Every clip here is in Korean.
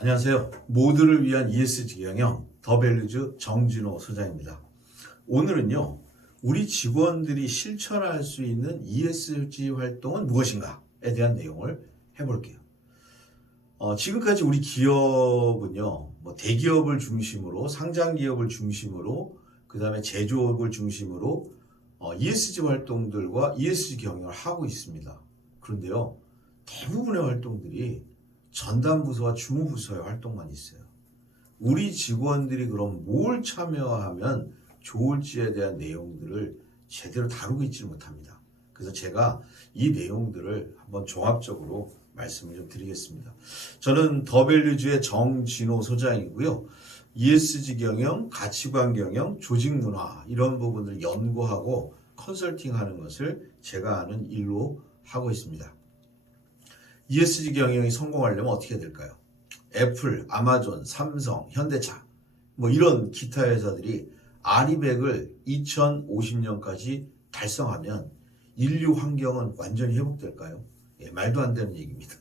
안녕하세요. 모두를 위한 ESG 경영 더밸류즈 정진호 소장입니다. 오늘은요, 우리 직원들이 실천할 수 있는 ESG 활동은 무엇인가에 대한 내용을 해볼게요. 지금까지 우리 기업은요, 대기업을 중심으로, 상장 기업을 중심으로, 그 다음에 제조업을 중심으로 ESG 활동들과 ESG 경영을 하고 있습니다. 그런데요, 대부분의 활동들이 전담부서와 주무부서의 활동만 있어요. 우리 직원들이 그럼 뭘 참여하면 좋을지에 대한 내용들을 제대로 다루고 있지 못합니다. 그래서 제가 이 내용들을 한번 종합적으로 말씀을 좀 드리겠습니다. 저는 더밸류즈의 정진호 소장이고요. ESG 경영, 가치관 경영, 조직 문화 이런 부분을 연구하고 컨설팅하는 것을 제가 아는 일로 하고 있습니다. ESG 경영이 성공하려면 어떻게 해야 될까요? 애플, 아마존, 삼성, 현대차 이런 기타 회사들이 아리백을 2050년까지 달성하면 인류 환경은 완전히 회복될까요? 말도 안 되는 얘기입니다.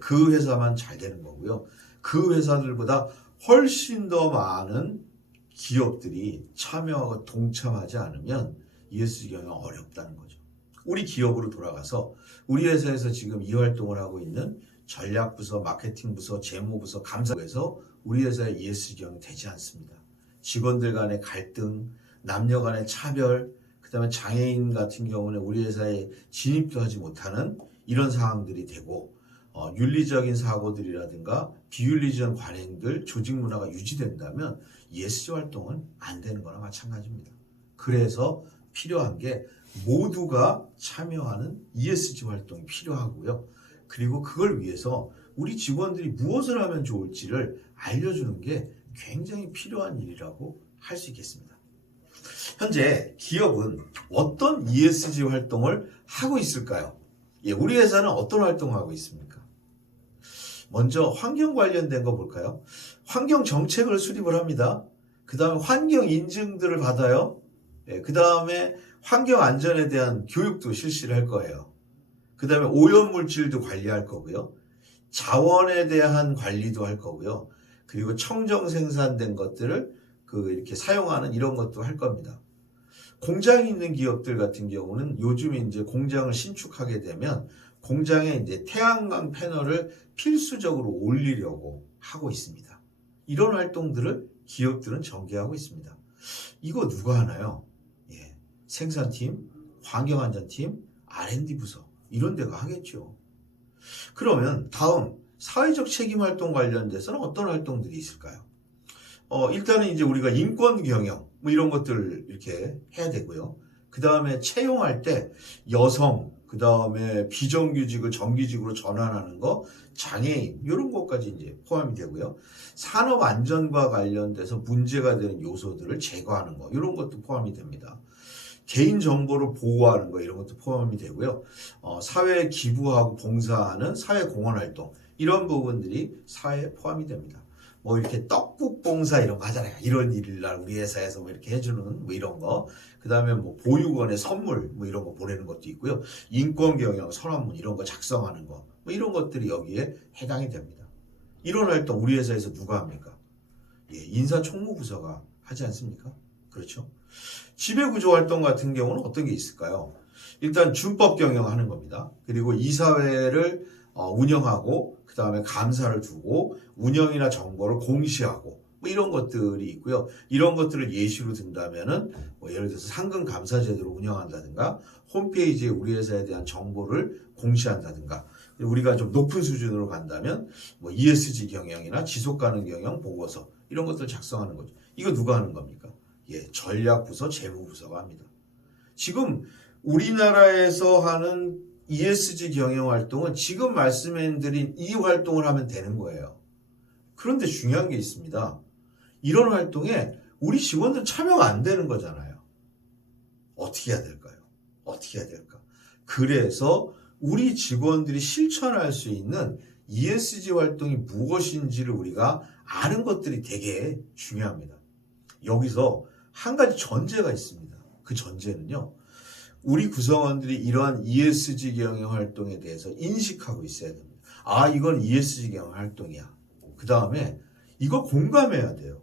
그 회사만 잘 되는 거고요. 그 회사들보다 훨씬 더 많은 기업들이 참여하고 동참하지 않으면 ESG 경영은 어렵다는 거죠. 우리 기업으로 돌아가서 우리 회사에서 지금 이 활동을 하고 있는 전략부서, 마케팅부서, 재무부서, 감사부에서 우리 회사의 ESG 경영이 되지 않습니다. 직원들 간의 갈등, 남녀 간의 차별, 그 다음에 장애인 같은 경우는 우리 회사에 진입도 하지 못하는 이런 상황들이 되고 윤리적인 사고들이라든가 비윤리적 관행들, 조직 문화가 유지된다면 ESG 활동은 안 되는 거나 마찬가지입니다. 그래서 필요한 게 모두가 참여하는 ESG 활동이 필요하고요. 그리고 그걸 위해서 우리 직원들이 무엇을 하면 좋을지를 알려주는 게 굉장히 필요한 일이라고 할 수 있겠습니다. 현재 기업은 어떤 ESG 활동을 하고 있을까요? 우리 회사는 어떤 활동을 하고 있습니까? 먼저 환경 관련된 거 볼까요? 환경 정책을 수립을 합니다. 그 다음에 환경 인증들을 받아요. 그 다음에 환경 안전에 대한 교육도 실시를 할 거예요. 그 다음에 오염물질도 관리할 거고요. 자원에 대한 관리도 할 거고요. 그리고 청정 생산된 것들을 이렇게 사용하는 이런 것도 할 겁니다. 공장이 있는 기업들 같은 경우는 요즘에 이제 공장을 신축하게 되면 공장에 이제 태양광 패널을 필수적으로 올리려고 하고 있습니다. 이런 활동들을 기업들은 전개하고 있습니다. 이거 누가 하나요? 생산팀, 환경안전팀, R&D 부서 이런 데가 하겠죠. 그러면 다음 사회적 책임 활동 관련돼서는 어떤 활동들이 있을까요? 일단은 이제 우리가 인권 경영 이런 것들을 이렇게 해야 되고요. 그 다음에 채용할 때 여성, 그 다음에 비정규직을 정규직으로 전환하는 거, 장애인 이런 것까지 이제 포함이 되고요. 산업 안전과 관련돼서 문제가 되는 요소들을 제거하는 거 이런 것도 포함이 됩니다. 개인 정보를 보호하는 거 이런 것도 포함이 되고요. 사회에 기부하고 봉사하는 사회 공헌 활동 이런 부분들이 사회에 포함이 됩니다. 이렇게 떡국 봉사 이런 거 하잖아요. 이런 일날 우리 회사에서 이렇게 해주는 이런 거. 그 다음에 보육원에 선물 이런 거 보내는 것도 있고요. 인권 경영 선언문 이런 거 작성하는 거 이런 것들이 여기에 해당이 됩니다. 이런 활동 우리 회사에서 누가 합니까? 인사총무부서가 하지 않습니까? 그렇죠. 지배구조 활동 같은 경우는 어떤 게 있을까요? 일단 준법 경영하는 겁니다. 그리고 이사회를 운영하고 그 다음에 감사를 두고 운영이나 정보를 공시하고 이런 것들이 있고요. 이런 것들을 예시로 든다면은 예를 들어서 상금 감사 제도를 운영한다든가 홈페이지에 우리 회사에 대한 정보를 공시한다든가 우리가 좀 높은 수준으로 간다면 ESG 경영이나 지속가능 경영 보고서 이런 것들을 작성하는 거죠. 이거 누가 하는 겁니까? 전략부서, 재무부서가 합니다. 지금 우리나라에서 하는 ESG 경영 활동은 지금 말씀드린 이 활동을 하면 되는 거예요. 그런데 중요한 게 있습니다. 이런 활동에 우리 직원들 참여가 안 되는 거잖아요. 어떻게 해야 될까요? 어떻게 해야 될까? 그래서 우리 직원들이 실천할 수 있는 ESG 활동이 무엇인지를 우리가 아는 것들이 되게 중요합니다. 여기서 한 가지 전제가 있습니다. 그 전제는요. 우리 구성원들이 이러한 ESG 경영 활동에 대해서 인식하고 있어야 됩니다. 이건 ESG 경영 활동이야. 그 다음에 이거 공감해야 돼요.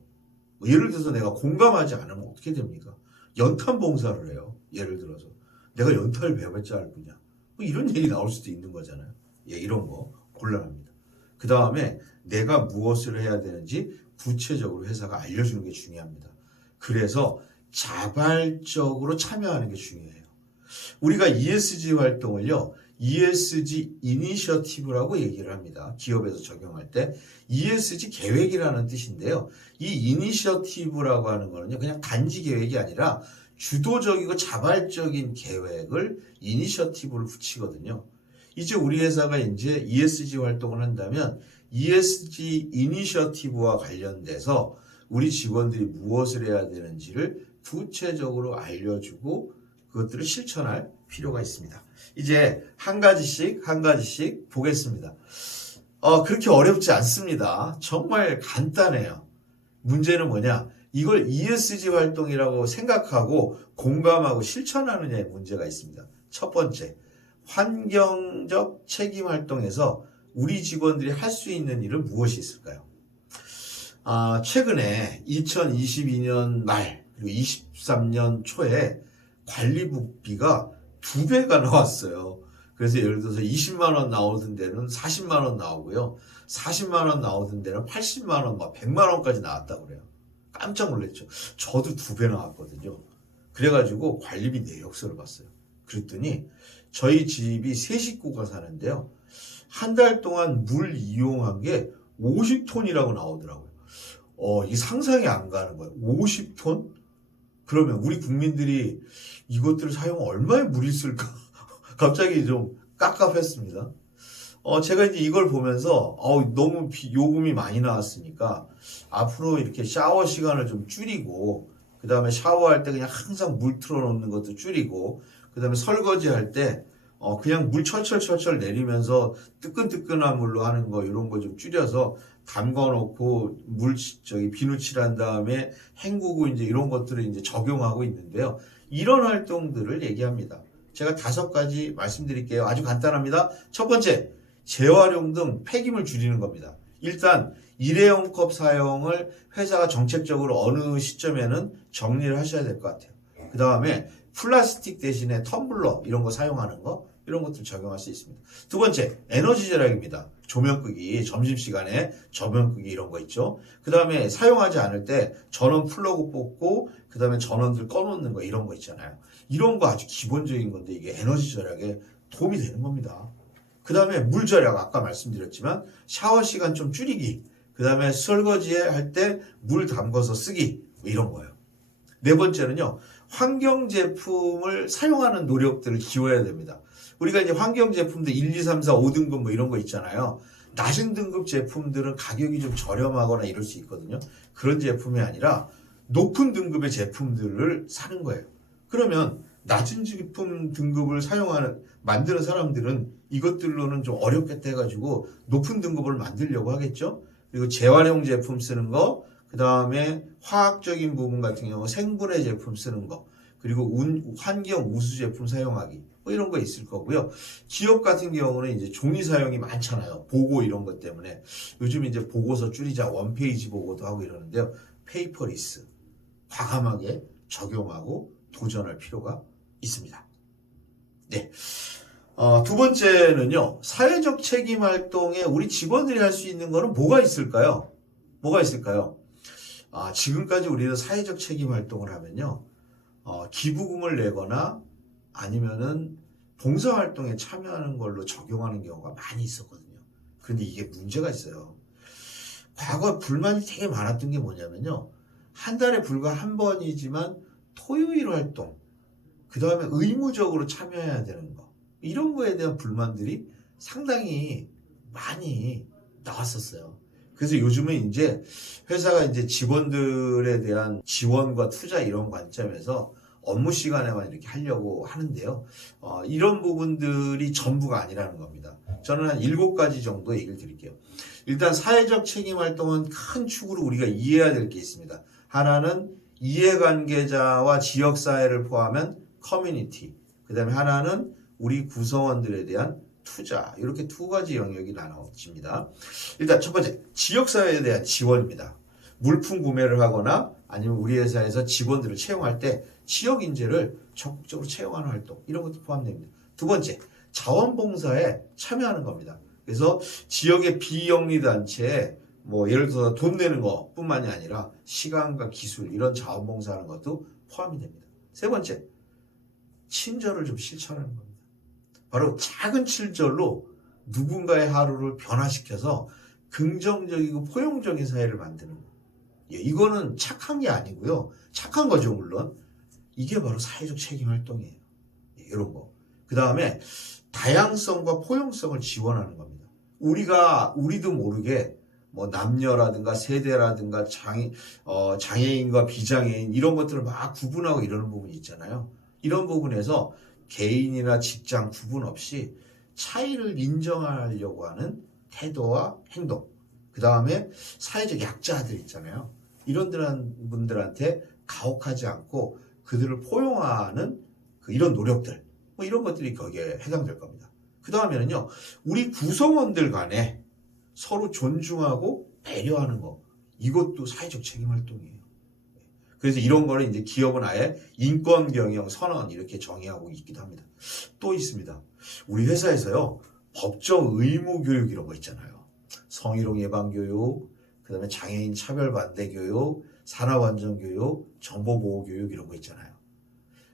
예를 들어서 내가 공감하지 않으면 어떻게 됩니까? 연탄 봉사를 해요. 예를 들어서 내가 연탄을 왜 밟지 않을 거냐. 뭐 이런 얘기 나올 수도 있는 거잖아요. 예, 이런 거 곤란합니다. 그 다음에 내가 무엇을 해야 되는지 구체적으로 회사가 알려주는 게 중요합니다. 그래서 자발적으로 참여하는 게 중요해요. 우리가 ESG 활동을요, ESG 이니셔티브라고 얘기를 합니다. 기업에서 적용할 때 ESG 계획이라는 뜻인데요. 이 이니셔티브라고 하는 거는요, 그냥 단지 계획이 아니라 주도적이고 자발적인 계획을 이니셔티브를 붙이거든요. 이제 우리 회사가 이제 ESG 활동을 한다면 ESG 이니셔티브와 관련돼서 우리 직원들이 무엇을 해야 되는지를 구체적으로 알려주고 그것들을 실천할 필요가 있습니다. 이제 한 가지씩 보겠습니다. 그렇게 어렵지 않습니다. 정말 간단해요. 문제는 뭐냐? 이걸 ESG 활동이라고 생각하고 공감하고 실천하느냐의 문제가 있습니다. 첫 번째, 환경적 책임 활동에서 우리 직원들이 할 수 있는 일은 무엇이 있을까요? 최근에 2022년 말 그리고 23년 초에 관리비가 2배가 나왔어요. 그래서 예를 들어서 20만 원 나오던 데는 40만 원 나오고요. 40만 원 나오던 데는 80만 원, 막 100만 원까지 나왔다고 그래요. 깜짝 놀랐죠. 저도 2배 나왔거든요. 그래가지고 관리비 내역서를 봤어요. 그랬더니 저희 집이 3식구가 사는데요. 한 달 동안 물 이용한 게 50톤이라고 나오더라고요. 이게 상상이 안 가는 거예요. 50톤? 그러면 우리 국민들이 이것들을 사용 얼마의 물이 쓸까? 갑자기 좀 깝깝했습니다. 제가 이제 이걸 보면서 너무 요금이 많이 나왔으니까 앞으로 이렇게 샤워 시간을 좀 줄이고 그 다음에 샤워할 때 그냥 항상 물 틀어놓는 것도 줄이고 그 다음에 설거지할 때 그냥 물 철철 내리면서 뜨끈뜨끈한 물로 하는 거 이런 거 좀 줄여서 담궈놓고 비누 칠한 다음에 헹구고 이제 이런 것들을 이제 적용하고 있는데요. 이런 활동들을 얘기합니다. 제가 5가지 말씀드릴게요. 아주 간단합니다. 첫 번째, 재활용 등 폐기물 줄이는 겁니다. 일단 일회용 컵 사용을 회사가 정책적으로 어느 시점에는 정리를 하셔야 될 것 같아요. 그 다음에 플라스틱 대신에 텀블러 이런 거 사용하는 거 이런 것들 적용할 수 있습니다. 두 번째, 에너지 절약입니다. 조명 끄기, 점심시간에 조명 끄기 이런 거 있죠. 그 다음에 사용하지 않을 때 전원 플러그 뽑고 그 다음에 전원들 꺼놓는 거 이런 거 있잖아요. 이런 거 아주 기본적인 건데 이게 에너지 절약에 도움이 되는 겁니다. 그 다음에 물 절약, 아까 말씀드렸지만 샤워 시간 좀 줄이기, 그 다음에 설거지 할 때 물 담궈서 쓰기 이런 거예요. 네 번째는요, 환경 제품을 사용하는 노력들을 기울여야 됩니다. 우리가 이제 환경 제품들 1, 2, 3, 4, 5등급 뭐 이런 거 있잖아요. 낮은 등급 제품들은 가격이 좀 저렴하거나 이럴 수 있거든요. 그런 제품이 아니라 높은 등급의 제품들을 사는 거예요. 그러면 낮은 제품 등급을 만드는 사람들은 이것들로는 좀 어렵겠다 해가지고 높은 등급을 만들려고 하겠죠. 그리고 재활용 제품 쓰는 거, 그 다음에 화학적인 부분 같은 경우 생분해 제품 쓰는 거, 그리고 환경 우수 제품 사용하기 뭐 이런 거 있을 거고요. 기업 같은 경우는 이제 종이 사용이 많잖아요. 보고 이런 것 때문에 요즘 이제 보고서 줄이자 원페이지 보고도 하고 이러는데요. 페이퍼리스 과감하게 적용하고 도전할 필요가 있습니다. 네. 두 번째는요, 사회적 책임 활동에 우리 직원들이 할 수 있는 거는 뭐가 있을까요? 지금까지 우리는 사회적 책임 활동을 하면요, 기부금을 내거나 아니면은 봉사활동에 참여하는 걸로 적용하는 경우가 많이 있었거든요. 그런데 이게 문제가 있어요. 과거 불만이 되게 많았던 게 뭐냐면요, 한 달에 불과 한 번이지만 토요일 활동, 그 다음에 의무적으로 참여해야 되는 거, 이런 거에 대한 불만들이 상당히 많이 나왔었어요. 그래서 요즘은 이제 회사가 이제 직원들에 대한 지원과 투자 이런 관점에서 업무 시간에만 이렇게 하려고 하는데요. 이런 부분들이 전부가 아니라는 겁니다. 저는 한 7가지 정도 얘기를 드릴게요. 일단 사회적 책임 활동은 큰 축으로 우리가 이해해야 될 게 있습니다. 하나는 이해관계자와 지역사회를 포함한 커뮤니티, 그 다음에 하나는 우리 구성원들에 대한 투자 이렇게 두 가지 영역이 나눠집니다. 일단 첫 번째 지역사회에 대한 지원입니다. 물품 구매를 하거나 아니면 우리 회사에서 직원들을 채용할 때 지역 인재를 적극적으로 채용하는 활동 이런 것도 포함됩니다. 두 번째 자원봉사에 참여하는 겁니다. 그래서 지역의 비영리 단체에 뭐 예를 들어서 돈 내는 것뿐만이 아니라 시간과 기술 이런 자원봉사하는 것도 포함이 됩니다. 세 번째 친절을 좀 실천하는 겁니다. 바로 작은 친절로 누군가의 하루를 변화시켜서 긍정적이고 포용적인 사회를 만드는 거. 예, 이거는 착한 게 아니고요. 착한 거죠, 물론. 이게 바로 사회적 책임 활동이에요. 예, 이런 거. 그 다음에 다양성과 포용성을 지원하는 겁니다. 우리도 모르게 뭐 남녀라든가 세대라든가 장애인과 비장애인 이런 것들을 막 구분하고 이러는 부분이 있잖아요. 이런 부분에서 개인이나 직장 구분 없이 차이를 인정하려고 하는 태도와 행동. 그 다음에 사회적 약자들 있잖아요. 이런 분들한테 가혹하지 않고 그들을 포용하는 이런 노력들. 뭐 이런 것들이 거기에 해당될 겁니다. 그 다음에는요, 우리 구성원들 간에 서로 존중하고 배려하는 거. 이것도 사회적 책임 활동이에요. 그래서 이런 거를 이제 기업은 아예 인권 경영 선언 이렇게 정의하고 있기도 합니다. 또 있습니다. 우리 회사에서요, 법정 의무 교육 이런 거 있잖아요. 성희롱 예방 교육, 그다음에 장애인 차별 반대 교육, 산업 안전 교육, 정보 보호 교육 이런 거 있잖아요.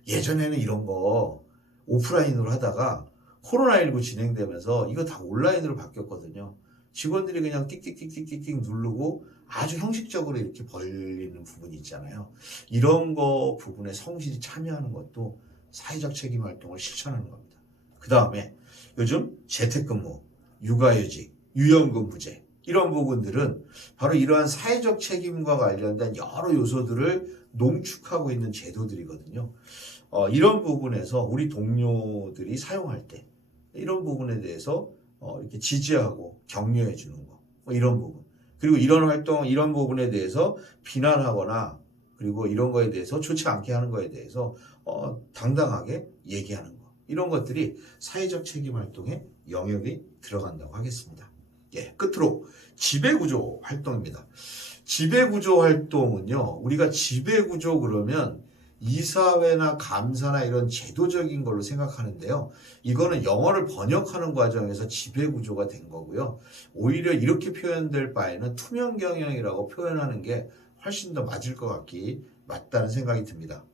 예전에는 이런 거 오프라인으로 하다가 코로나19 진행되면서 이거 다 온라인으로 바뀌었거든요. 직원들이 그냥 띡띡띡띡띡 누르고 아주 형식적으로 이렇게 벌리는 부분이 있잖아요. 이런 거 부분에 성실히 참여하는 것도 사회적 책임 활동을 실천하는 겁니다. 그 다음에 요즘 재택근무, 육아휴직, 유연근무제 이런 부분들은 바로 이러한 사회적 책임과 관련된 여러 요소들을 농축하고 있는 제도들이거든요. 이런 부분에서 우리 동료들이 사용할 때 이런 부분에 대해서 이렇게 지지하고 격려해 주는 거, 뭐 이런 부분. 그리고 이런 활동, 이런 부분에 대해서 비난하거나 그리고 이런 거에 대해서 좋지 않게 하는 거에 대해서 당당하게 얘기하는 거. 이런 것들이 사회적 책임 활동의 영역이 들어간다고 하겠습니다. 예, 끝으로 지배구조 활동입니다. 지배구조 활동은요, 우리가 지배구조 그러면 이사회나 감사나 이런 제도적인 걸로 생각하는데요. 이거는 영어를 번역하는 과정에서 지배구조가 된 거고요. 오히려 이렇게 표현될 바에는 투명 경영이라고 표현하는 게 훨씬 더 맞다는 생각이 듭니다.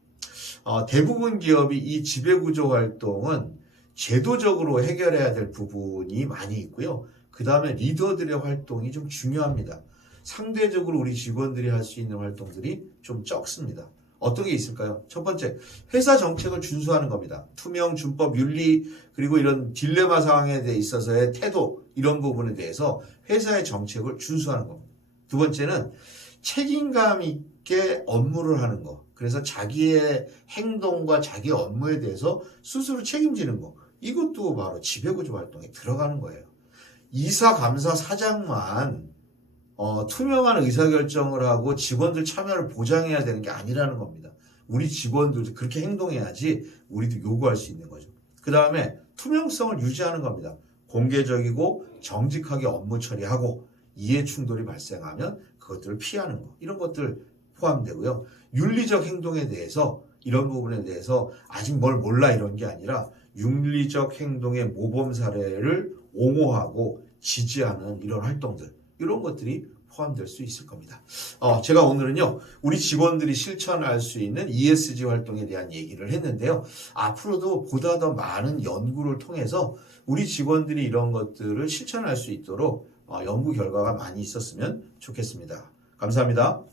대부분 기업이 이 지배구조 활동은 제도적으로 해결해야 될 부분이 많이 있고요. 그 다음에 리더들의 활동이 좀 중요합니다. 상대적으로 우리 직원들이 할 수 있는 활동들이 좀 적습니다. 어떤 게 있을까요? 첫 번째, 회사 정책을 준수하는 겁니다. 투명, 준법, 윤리, 그리고 이런 딜레마 상황에 대해 있어서의 태도, 이런 부분에 대해서 회사의 정책을 준수하는 겁니다. 두 번째는 책임감 있게 업무를 하는 거. 그래서 자기의 행동과 자기 업무에 대해서 스스로 책임지는 거. 이것도 바로 지배구조 활동에 들어가는 거예요. 이사, 감사, 사장만 투명한 의사결정을 하고 직원들 참여를 보장해야 되는 게 아니라는 겁니다. 우리 직원들도 그렇게 행동해야지 우리도 요구할 수 있는 거죠. 그 다음에 투명성을 유지하는 겁니다. 공개적이고 정직하게 업무 처리하고 이해 충돌이 발생하면 그것들을 피하는 거. 이런 것들 포함되고요. 윤리적 행동에 대해서 이런 부분에 대해서 아직 뭘 몰라 이런 게 아니라 윤리적 행동의 모범 사례를 옹호하고 지지하는 이런 활동들. 이런 것들이 포함될 수 있을 겁니다. 제가 오늘은요, 우리 직원들이 실천할 수 있는 ESG 활동에 대한 얘기를 했는데요. 앞으로도 보다 더 많은 연구를 통해서 우리 직원들이 이런 것들을 실천할 수 있도록 연구 결과가 많이 있었으면 좋겠습니다. 감사합니다.